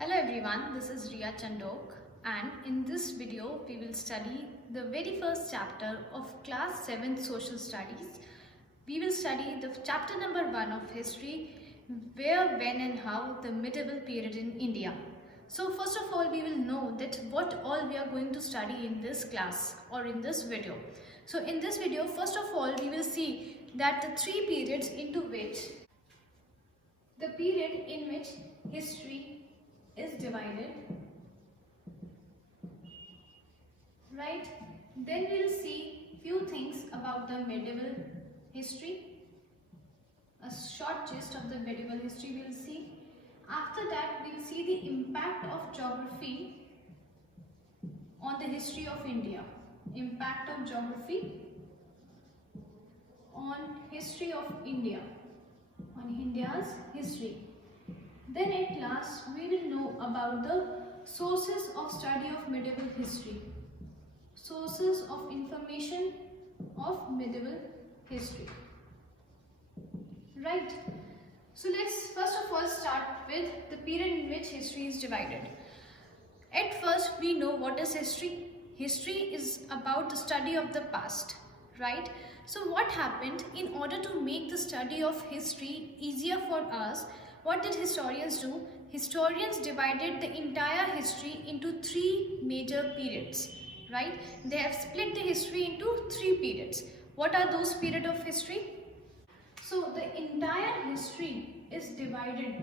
Hello everyone, this is Chandhok, and in this video we will study the very first chapter of Class 7 Social Studies. We will study the chapter number 1 of History, where, when and how the medieval period in India. So first of all we will know that what all we are going to study in this class or in this video. So in this video first of all we will see that the three periods into which the period in which history is divided, right? Then we'll see few things about the medieval history, a short gist of the medieval history we'll see. After that we'll see the impact of geography on the history of India, impact of geography on history of India, on India's history. Then at last we will know about the sources of study of medieval history, sources of information of medieval history, right? So let's first of all start with the period in which history is divided. At first we know what is history. History is about the study of the past, right? So what happened in order to make the study of history easier for us? What did historians do? Historians divided the entire history into three major periods, right? They have split the history into three periods. What are those periods of history? So the entire history is divided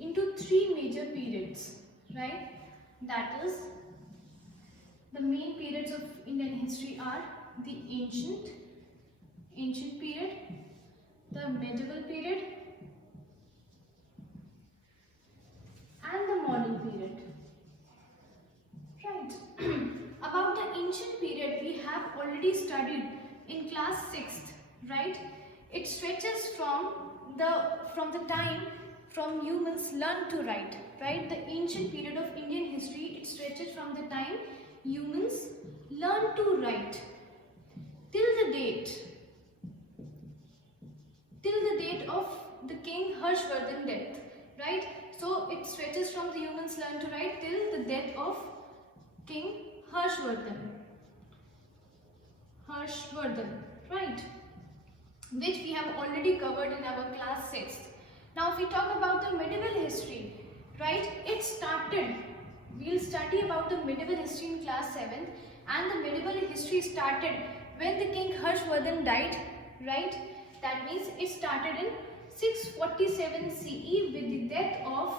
into three major periods, right? That is, the main periods of Indian history are the ancient period, the medieval period, and the modern period, right? About the ancient period we have already studied in class 6th, right? It stretches from the time from humans learned to write, right? The ancient period of Indian history, it stretches from the time humans learned to write till the date of the King Harshvardhan death, right? So it stretches from the humans learn to write till the death of King Harshvardhan, right? Which we have already covered in our class 6. Now if we talk about the medieval history, right? It started, we'll study about the medieval history in class 7, and the medieval history started when the King Harshvardhan died, right? That means it started in 647 CE with the death of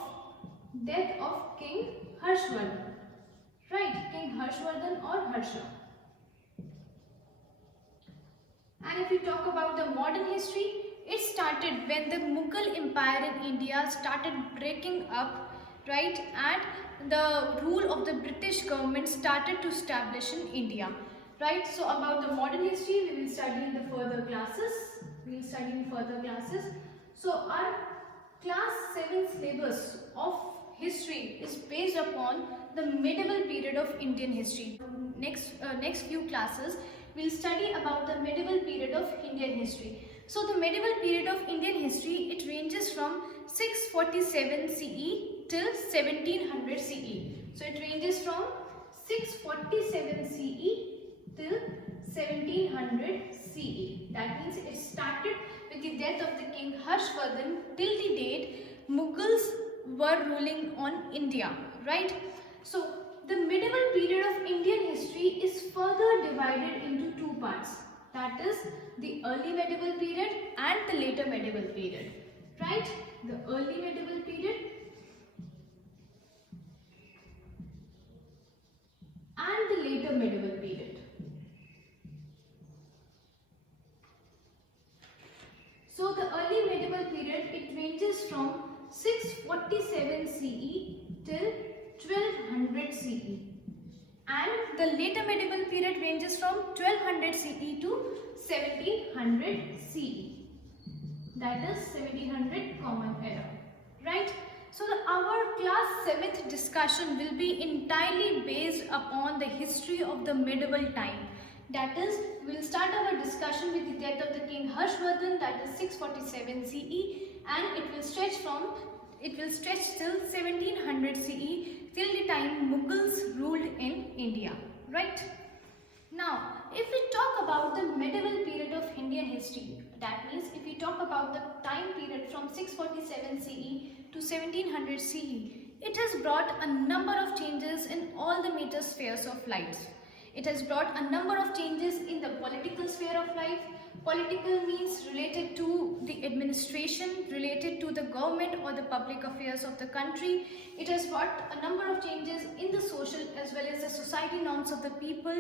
King Harshvardhan, right? King Harshvardhan or Harsha. And if we talk about the modern history, it started when the Mughal Empire in India started breaking up, right? And the rule of the British government started to establish in India, right? So about the modern history we will study in the further classes. So our class 7 syllabus of history is based upon the medieval period of Indian history. Next few classes we'll study about the medieval period of Indian history. So the medieval period of Indian history, it ranges from 647 CE till 1700 CE. So it ranges from 647 CE till 1700 CE. That means it started with the death of the King Harshvardhan till the date Mughals were ruling on India, right? So the medieval period of Indian history is further divided into two parts. That is the early medieval period and the later medieval period, right? The early medieval period and the later medieval period. So the early medieval period, it ranges from 647 CE till 1200 CE, and the later medieval period ranges from 1200 CE to 1700 CE. That is 1700 Common Era, right? So our class 7th discussion will be entirely based upon the history of the medieval time. That is, we will start our discussion with the death of the King Harshvardhan, that is 647 CE, and it will stretch from it will stretch till 1700 CE, till the time Mughals ruled in India, right? Now, if we talk about the medieval period of Indian history, that means if we talk about the time period from 647 CE to 1700 CE, it has brought a number of changes in all the major spheres of life. It has brought a number of changes in the political sphere of life. Political means related to the administration, related to the government or the public affairs of the country. It has brought a number of changes in the social as well as the society norms of the people.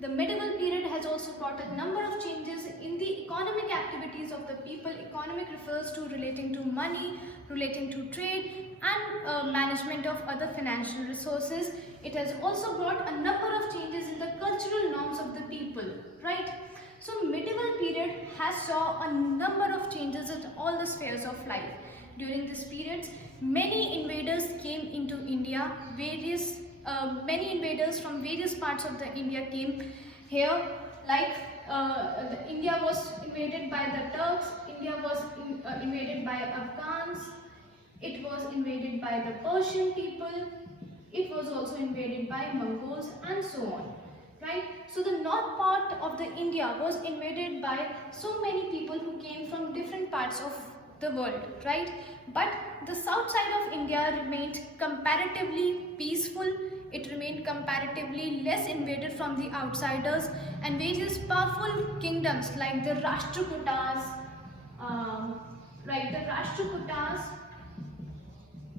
The medieval period has also brought a number of changes in the economic activities of the people. Economic refers to relating to money, relating to trade and management of other financial resources. It has also brought a number of changes in the cultural norms of the people, right? So medieval period has saw a number of changes in all the spheres of life. During this period, many invaders came into India. Many invaders from various parts of the India came here. Like India was invaded by the Turks. India was invaded by Afghans. It was invaded by the Persian people. It was also invaded by Mongols and so on. Right? So the north part of the India was invaded by so many people who came from different parts of the world, right? But the south side of India remained comparatively peaceful. It remained comparatively less invaded from the outsiders, and various powerful kingdoms like the Rashtrakutas,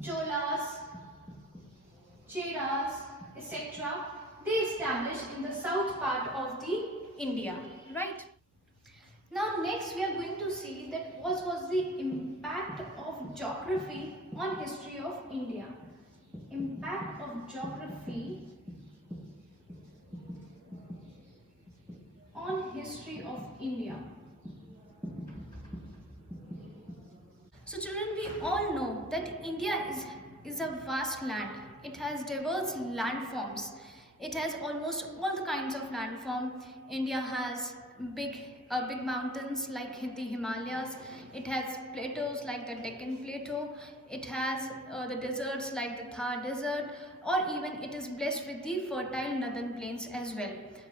Cholas, Cheras, etc. they established in the south part of the India, right? Now next we are going to see that what was the impact of geography on history of India. Impact of geography on history of India. So children, we all know that India is a vast land. It has diverse landforms. It has almost all the kinds of landform. India has big mountains like the Himalayas. It has plateaus like the Deccan Plateau. It has the deserts like the Thar Desert, or even it is blessed with the fertile northern plains as well,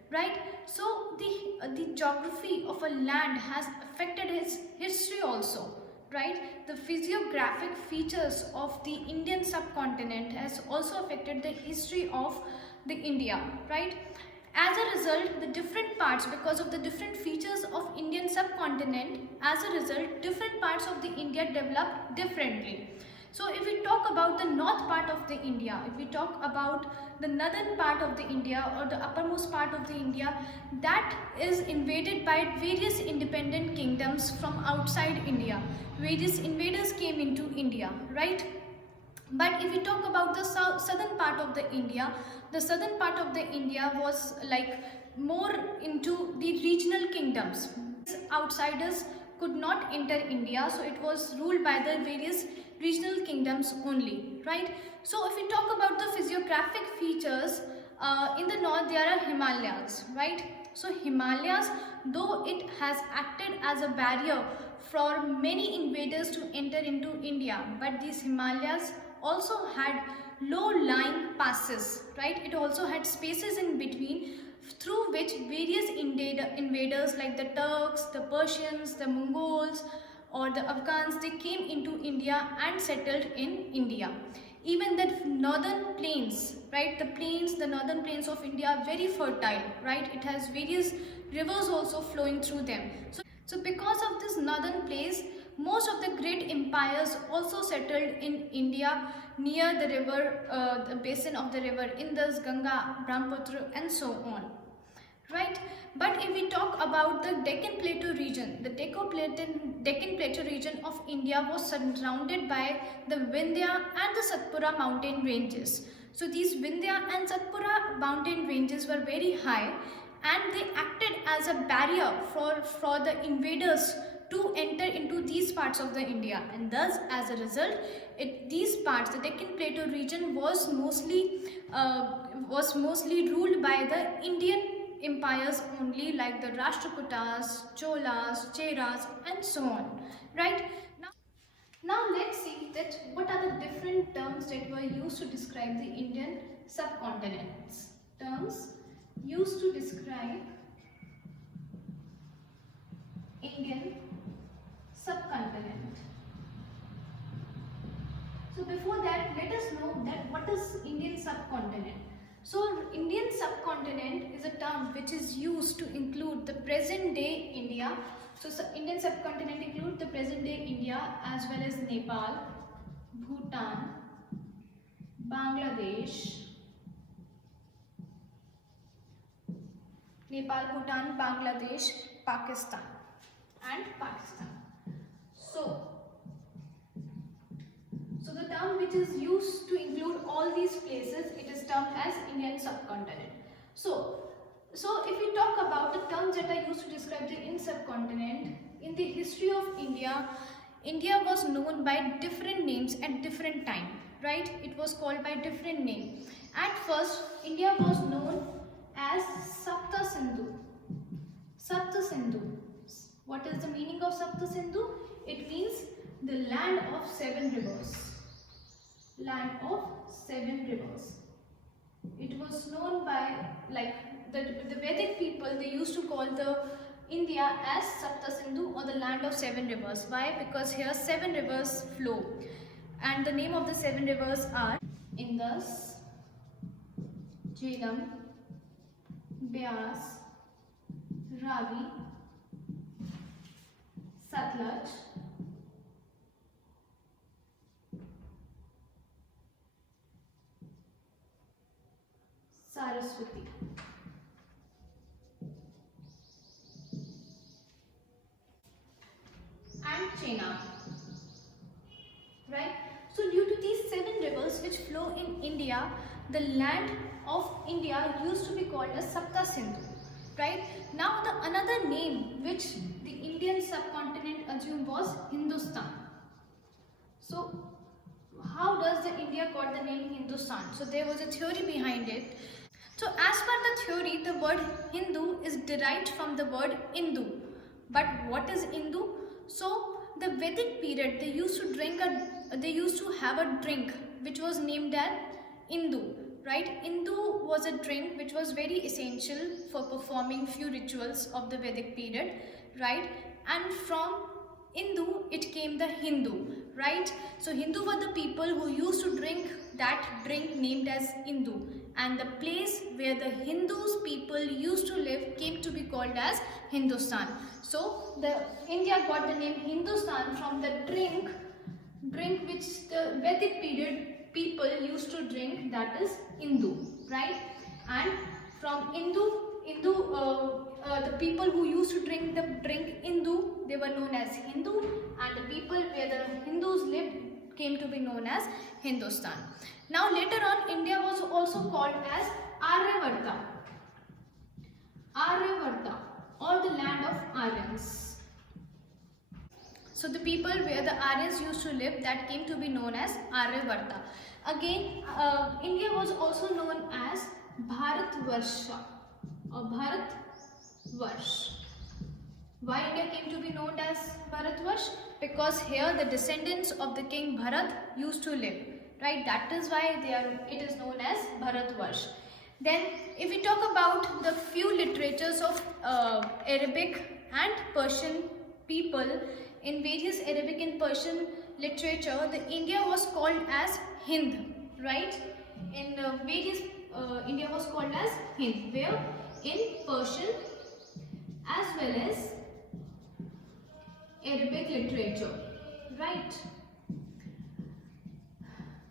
right? So the geography of a land has affected its history also, right? The physiographic features of the Indian subcontinent has also affected the history of the India, right? As a result, the different parts, because of the different features of Indian subcontinent, as a result, different parts of the India developed differently. So if we talk about the north part of the India, if we talk about the northern part of the India or the uppermost part of the India, that is invaded by various independent kingdoms from outside India. Various invaders came into India, right? But if we talk about the southern part of the India, the southern part of the India was like more into the regional kingdoms. Outsiders could not enter India, so it was ruled by the various regional kingdoms only, right? So if we talk about the physiographic features, in the north there are Himalayas, right? So Himalayas, though it has acted as a barrier for many invaders to enter into India, but these Himalayas also had low-lying passes, right? It also had spaces in between through which various invaders like the Turks, the Persians, the Mongols or the Afghans, they came into India and settled in India. Even the northern plains, right? The northern plains of India are very fertile, right? It has various rivers also flowing through them. So because of this northern place, most of the great empires also settled in India near the river, the basin of the river Indus, Ganga, Brahmaputra and so on, right? But if we talk about the Deccan Plateau region, the Deccan Plateau region of India was surrounded by the Vindhya and the Satpura mountain ranges. So these Vindhya and Satpura mountain ranges were very high and they acted as a barrier for the invaders to enter into these parts of the India, and thus as a result these parts, the Deccan Plateau region was mostly ruled by the Indian empires only, like the Rashtrakutas, Cholas, Cheras and so on, right? Now let's see that what are the different terms that were used to describe the Indian subcontinents. Terms used to describe Indian subcontinent. So before that, let us know that what is Indian subcontinent. So Indian subcontinent is a term which is used to include the present day India. So Indian subcontinent include the present day India as well as Nepal, Bhutan, Bangladesh, Pakistan and Pakistan. So the term which is used to include all these places, it is termed as Indian subcontinent. So if we talk about the terms that are used to describe the Indian subcontinent, in the history of India, India was known by different names at different time, right? It was called by different name. At first, India was known as Sapta Sindhu. Sapta Sindhu. What is the meaning of Sapta Sindhu? It means the land of 7 rivers. Land of 7 rivers. It was known by, like, the Vedic people, they used to call the India as Sapta Sindhu, or the land of 7 rivers. Why? Because here 7 rivers flow, and the name of the 7 rivers are Indus, Jhelum, Beas, Ravi, Satluj, Saraswati. And Chenab. Right? So due to these 7 rivers which flow in India, the land of India used to be called as Sapta Sindhu. Right? Now the another name which the Indian subcontinent assumed was Hindustan. So how does the India got the name Hindustan? So there was a theory behind it. So as per the theory, the word Hindu is derived from the word Indu. But what is Indu? So the Vedic period, they used to have a drink which was named as Indu, right? Indu was a drink which was very essential for performing few rituals of the Vedic period, right? And from Indu it came the Hindu, right? So Hindu were the people who used to drink that drink named as Indu, and the place where the Hindus people used to live came to be called as Hindustan. So the India got the name Hindustan from the drink which the Vedic period people used to drink, that is Indu, right? And from the people who used to drink the drink Indu, they were known as Hindu, and the people where the Hindus lived came to be known as Hindustan. Now later on, India was also called as Aryavarta. Aryavarta, or the land of Aryans. So the people where the Aryans used to live, that came to be known as Aryavarta. Again, India was also known as Bharatvarsha or Bharatvarsh. Why India came to be known as Bharatvarsh? Because here the descendants of the king Bharat used to live, right? That is why it is known as Bharatvarsh. Then if we talk about the few literatures of Arabic and Persian people, in various Arabic and Persian literature, the India was called as Hind, right? In various India was called as Hind, where in Persian as well as Arabic literature, right?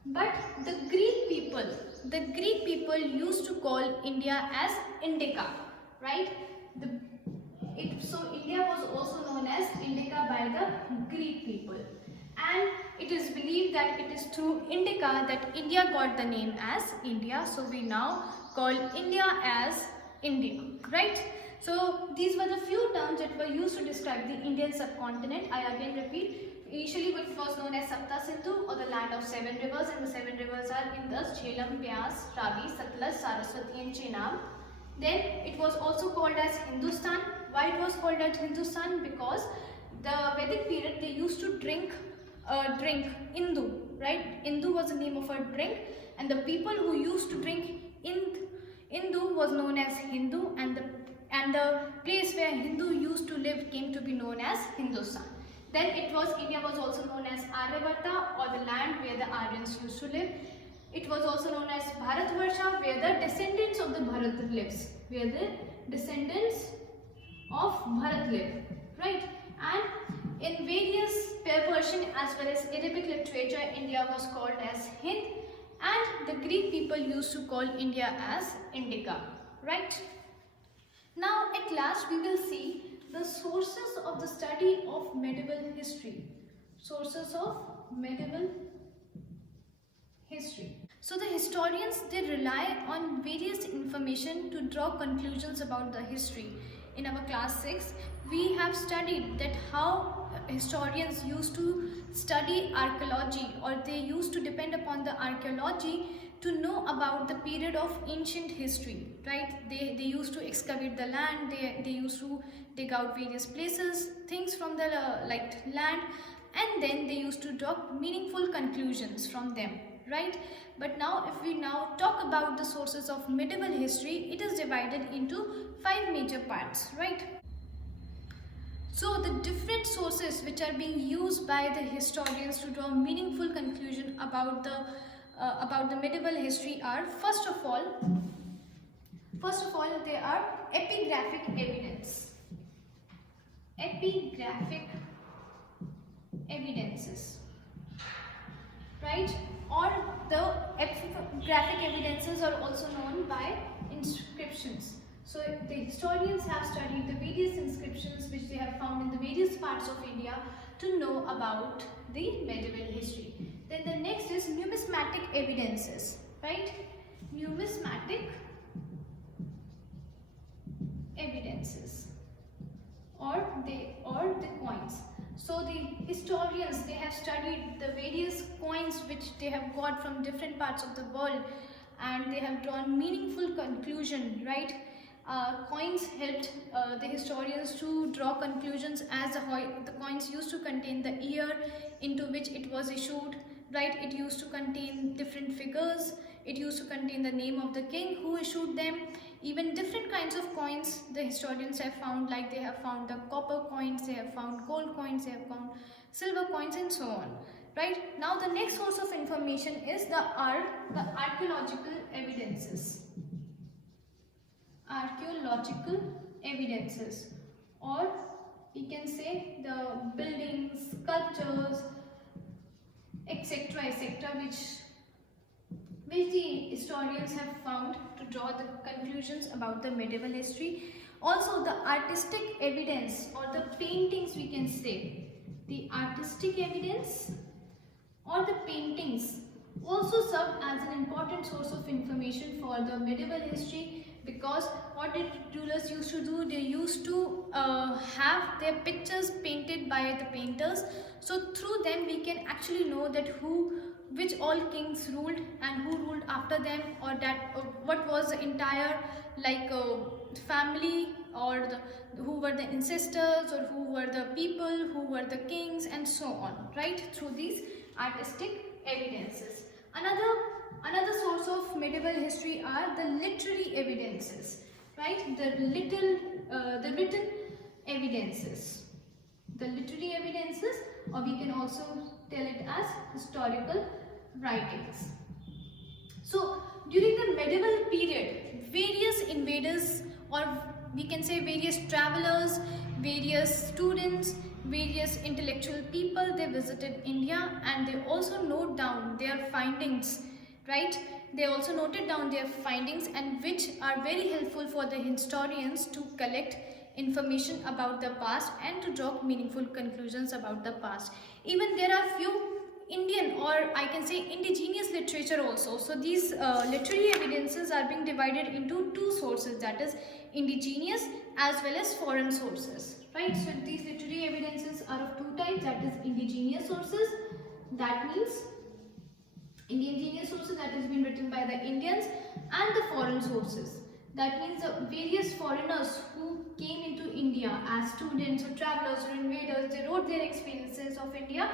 But the Greek people used to call India as Indica, right? So India was also known as Indica by the Greek people, and it is believed that it is through Indica that India got the name as India. So we now call India as India, right? So these were the few terms that were used to describe the Indian subcontinent. I again repeat. Initially it was known as Sapta Sindhu, or the land of 7 rivers, and the 7 rivers are Indus, Jhelum, Beas, Ravi, Satluj, Saraswati and Chenab. Then it was also called as Hindustan. Why it was called as Hindustan? Because the Vedic period, they used to drink drink, Indu, right? Indu was the name of a drink, and the people who used to drink Indu was known as Hindu, and the place where Hindu used to live came to be known as Hindustan. Then India was also known as Aryabhata, or the land where the Aryans used to live. It was also known as Bharatvarsha, where the descendants of the Bharat lives, where the descendants of Bharat live, right? And in various Persian as well as Arabic literature, India was called as Hind, and the Greek people used to call India as Indica, right? Now at last we will see the sources of the study of medieval history. Sources of medieval history. So the historians, they rely on various information to draw conclusions about the history. In our class 6, we have studied that how historians used to study archaeology, or they used to depend upon the archaeology to know about the period of ancient history, right? They used to excavate the land, they used to dig out various places, things from the land, and then they used to draw meaningful conclusions from them, right? But now if we now talk about the sources of medieval history, it is divided into 5 major parts, right? So the different sources which are being used by the historians to draw meaningful conclusion about the medieval history are, first of all there are epigraphic evidence. Epigraphic evidences, right? Or the epigraphic evidences are also known by inscriptions. So the historians have studied the various inscriptions which they have found in the various parts of India to know about the medieval history. Then the next is numismatic evidences, right? Numismatic evidences, or the coins. So the historians, they have studied the various coins which they have got from different parts of the world, and they have drawn meaningful conclusion, right? Coins helped the historians to draw conclusions, as the coins used to contain the year into which it was issued, right? It used to contain different figures, it used to contain the name of the king who issued them. Even different kinds of coins the historians have found, like they have found the copper coins, they have found gold coins, they have found silver coins, and so on, right? Now the next source of information is the archaeological evidences. Archaeological evidences, or we can say the buildings, sculptures, etc., which the historians have found to draw the conclusions about the medieval history. Also the artistic evidence, or the paintings, we can say. The artistic evidence or the paintings also serve as an important source of information for the medieval history, because what the rulers used to do, they used to have their pictures painted by the painters. So through them we can actually know that which all kings ruled and who ruled after them, or that what was the entire family, or who were the ancestors, or who were the people, who were the kings, and so on, right? Through these artistic evidences. Another source of medieval history are the literary evidences, right? The written evidences. The literary evidences, or we can also tell it as historical writings. So during the medieval period, various invaders, or we can say various travelers, various students, various intellectual people, they visited India, and they also note down their findings, right? They also noted down their findings, and which are very helpful for the historians to collect information about the past and to draw meaningful conclusions about the past. Even there are few Indian, or I can say indigenous literature also. So these literary evidences are being divided into 2 sources, that is indigenous as well as foreign sources, right? So these literary evidences are of 2 types, that is indigenous sources, that means indigenous sources that has been written by the Indians, and the foreign sources, that means the various foreigners who came into India as students or travelers or invaders. They wrote their experiences of India,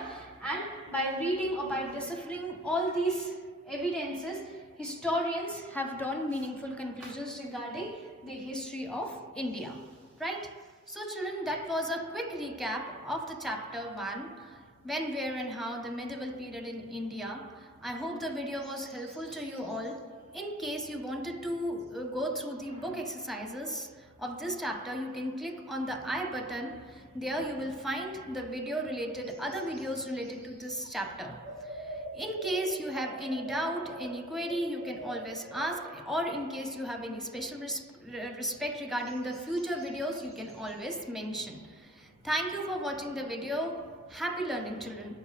and by reading or by deciphering all these evidences, historians have drawn meaningful conclusions regarding the history of India. Right? So children, that was a quick recap of the chapter 1, when, where and how, the medieval period in India. I hope the video was helpful to you all. In case you wanted to go through the book exercises of this chapter, you can click on the I button. There you will find the other videos related to this chapter. In case you have any doubt, any query, you can always ask, or in case you have any special respect regarding the future videos, you can always mention. Thank you for watching the video. Happy learning, children.